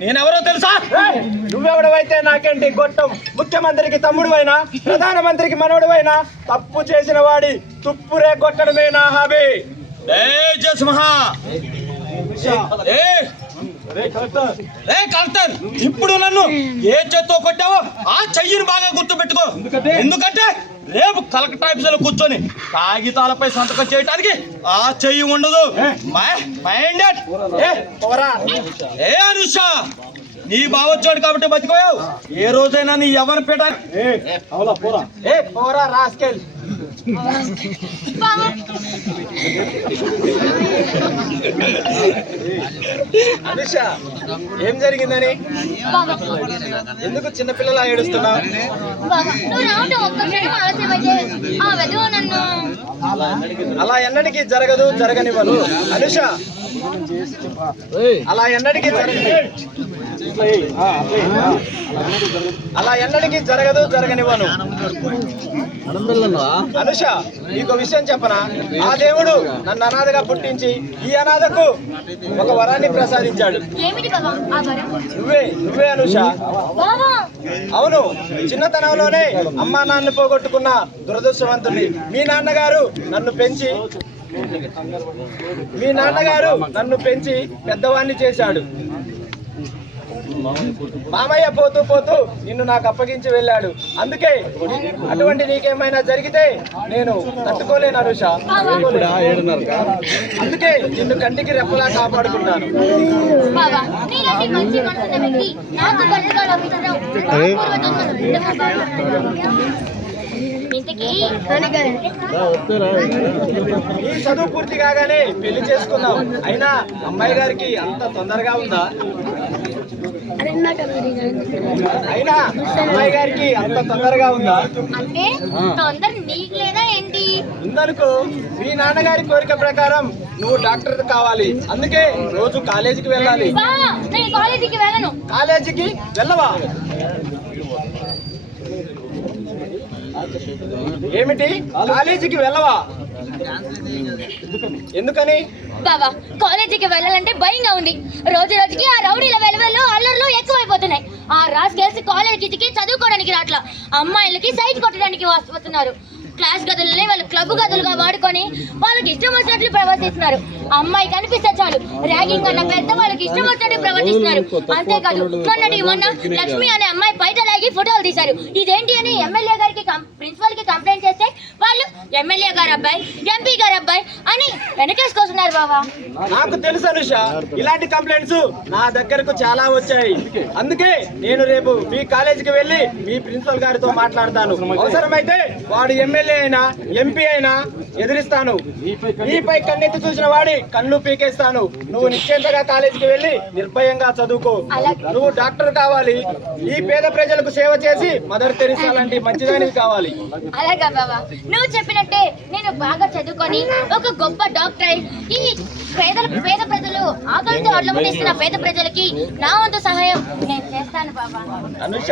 నేనెవరో తెలుసా? నువ్వెవడవైతే నాకేంటి గొట్టం. ముఖ్యమంత్రికి తమ్ముడు అయినా, ప్రధానమంత్రికి మనవడు అయినా తప్పు చేసిన వాడి తుప్పురే కొట్టడమే నా హాబీ. ఇప్పుడు నన్ను ఏ చేత్తో కొట్టావో ఆ చెయ్యిని బాగా గుర్తు పెట్టుకో. ఎందుకంటే రేపు కలెక్టర్ ఆఫీసులో కూర్చొని కాగితాలపై సంతకం చేయడానికి ఆ చెయ్యి ఉండదు. ఏ అనుష, నీ బావొచ్చాడు కాబట్టి బతికోయావు. ఏ రోజైనా నీ ఎవరి పేట పోరా రాస్కెల్. అనుష, ఏం జరిగిందని? ఎందుకు చిన్నపిల్లలా ఏడుస్తున్నావు? అలా ఎన్నటికీ జరగదు, జరగనివ్వను. అనుష, అలా ఎన్నటికీ జరగదు, జరగనివ్వను. అనుష, నీకు విషయం చెప్పనా? ఆ దేవుడు నన్ను అనాథగా పుట్టించి ఈ అనాథకు ఒక వరాన్ని ప్రసాదించాడు. నువ్వే అనుష. అవును, చిన్నతనంలోనే అమ్మా నాన్న పోగొట్టుకున్న దురదృష్టవంతుని మీ నాన్నగారు నన్ను పెంచి పెద్దవాణ్ణి చేశాడు. మామయ్య పోతూ పోతూ నిన్ను నాకు అప్పగించి వెళ్ళాడు. అందుకే అటువంటి నీకేమైనా జరిగితే నేను తట్టుకోలేను అనుష. అందుకే నిన్ను కంటికి రెప్పలా కాపాడుకుంటాను. ఈ చదువు పూర్తి కాగానే పెళ్లి చేసుకుందాం. అయినా అమ్మాయి గారికి అంత తొందరగా ఉందా? ఉందనుకో. మీ నాన్నగారి కోరిక ప్రకారం నువ్వు డాక్టర్ కావాలి. అందుకే రోజు కాలేజీకి వెళ్ళాలి. కాలేజీకి వెళ్ళవా? ఏమిటి, కాలేజీకి వెళ్ళవా? ఎందుకని? బాబా, కాలేజీకి వెళ్ళాలంటే భయంగా ఉంది. రోజు రోజుకి ఆ రౌడీల వెలువలు అల్లర్లు ఎక్కువైపోతున్నాయి. ఆ రాజు కాలేజీకి చదువుకోవడానికి రాట్లా, అమ్మాయిలకి సైట్ కొట్టడానికి వస్తున్నారు. క్లాస్ గదులని వాళ్ళు క్లబ్ గదులుగా వాడుకొని వాళ్ళకి ఇష్టం వచ్చినట్లు ప్రవర్తిస్తున్నారు. అమ్మాయి కనిపిస్తే చాలు ర్యాగింగ్ అన్న పెద్ద వాళ్ళకి ఇష్టం వచ్చినట్టు ప్రవర్తిస్తున్నారు. అంతేకాదు, మొన్న లక్ష్మి అనే అమ్మాయి బయట లాగి ఫోటోలు తీశారు. ఇదేంటి అని ఎమ్మెల్యే గారికి ప్రిన్సిపల్ కి కంప్లైంట్ చేస్తే వాళ్ళు ఎమ్మెల్యే గారు అబ్బాయి, ఎంపీ గారు అబ్బాయి అని వెనకేసుకొస్తున్నారు. బాబా, నాకు తెలుసు అనుష, ఇలాంటి కంప్లైంట్స్ నా దగ్గరకు చాలా వచ్చాయి. అందుకే నేను రేపు మీ కాలేజీకి వెళ్ళి మీ ప్రిన్సిపల్ గారితో మాట్లాడతాను. అవసరమైతే వాడు ఎమ్మెల్యే అయినా ఎంపీ అయినా ఎదిరిస్తాను. నీపై కన్నెత్తి చూసిన వాడి కన్ను పీకేస్తాను. నువ్వు నిశ్చింతగా కాలేజీకి వెళ్ళి నిర్భయంగా చదువుకో. నువ్వు డాక్టర్ కావాలి. ఈ పేద ప్రజలకు సేవ చేసి మదర్ తెరిసా లాంటి మంచిదానికి కావాలి. అలాగా బాబా, నువ్వు చెప్పినట్టే నేను బాగా చదువుకొని ఒక గొప్ప డాక్టర్ అయి ఈ పేద ప్రజలు ఆకలితో అడ్లమటిస్తున్న పేద ప్రజలకి నా వంతు సహాయం నేను చేస్తాను. బాబా, అనుష,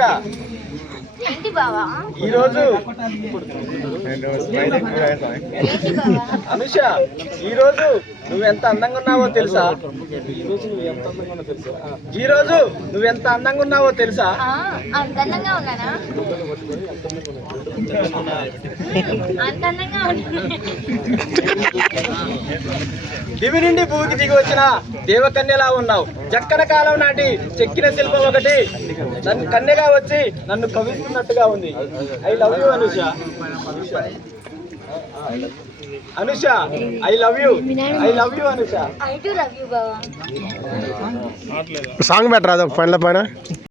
ఏంటి బావా ఈరోజు? అనుష, ఈరోజు నువ్వెంత అందంగా ఉన్నావో తెలుసా? ఈరోజు నువ్వెంత అందంగా ఉన్నావో తెలుసా? అంత అందంగా ఉన్నానా? అంత అందంగా ఉన్నా. దివి నుండి భూమికి దిగి వచ్చిన దేవకన్యలా ఉన్నావు. చక్కన కాలం నాటి చెక్కిన శిల్పం ఒకటి కన్యగా వచ్చి నన్ను కవిస్తున్నట్టుగా ఉంది. I love you Anusha. Anusha, I love you. I love you Anusha. I do love you బావా. సాంగ్ పెట్టరా పైన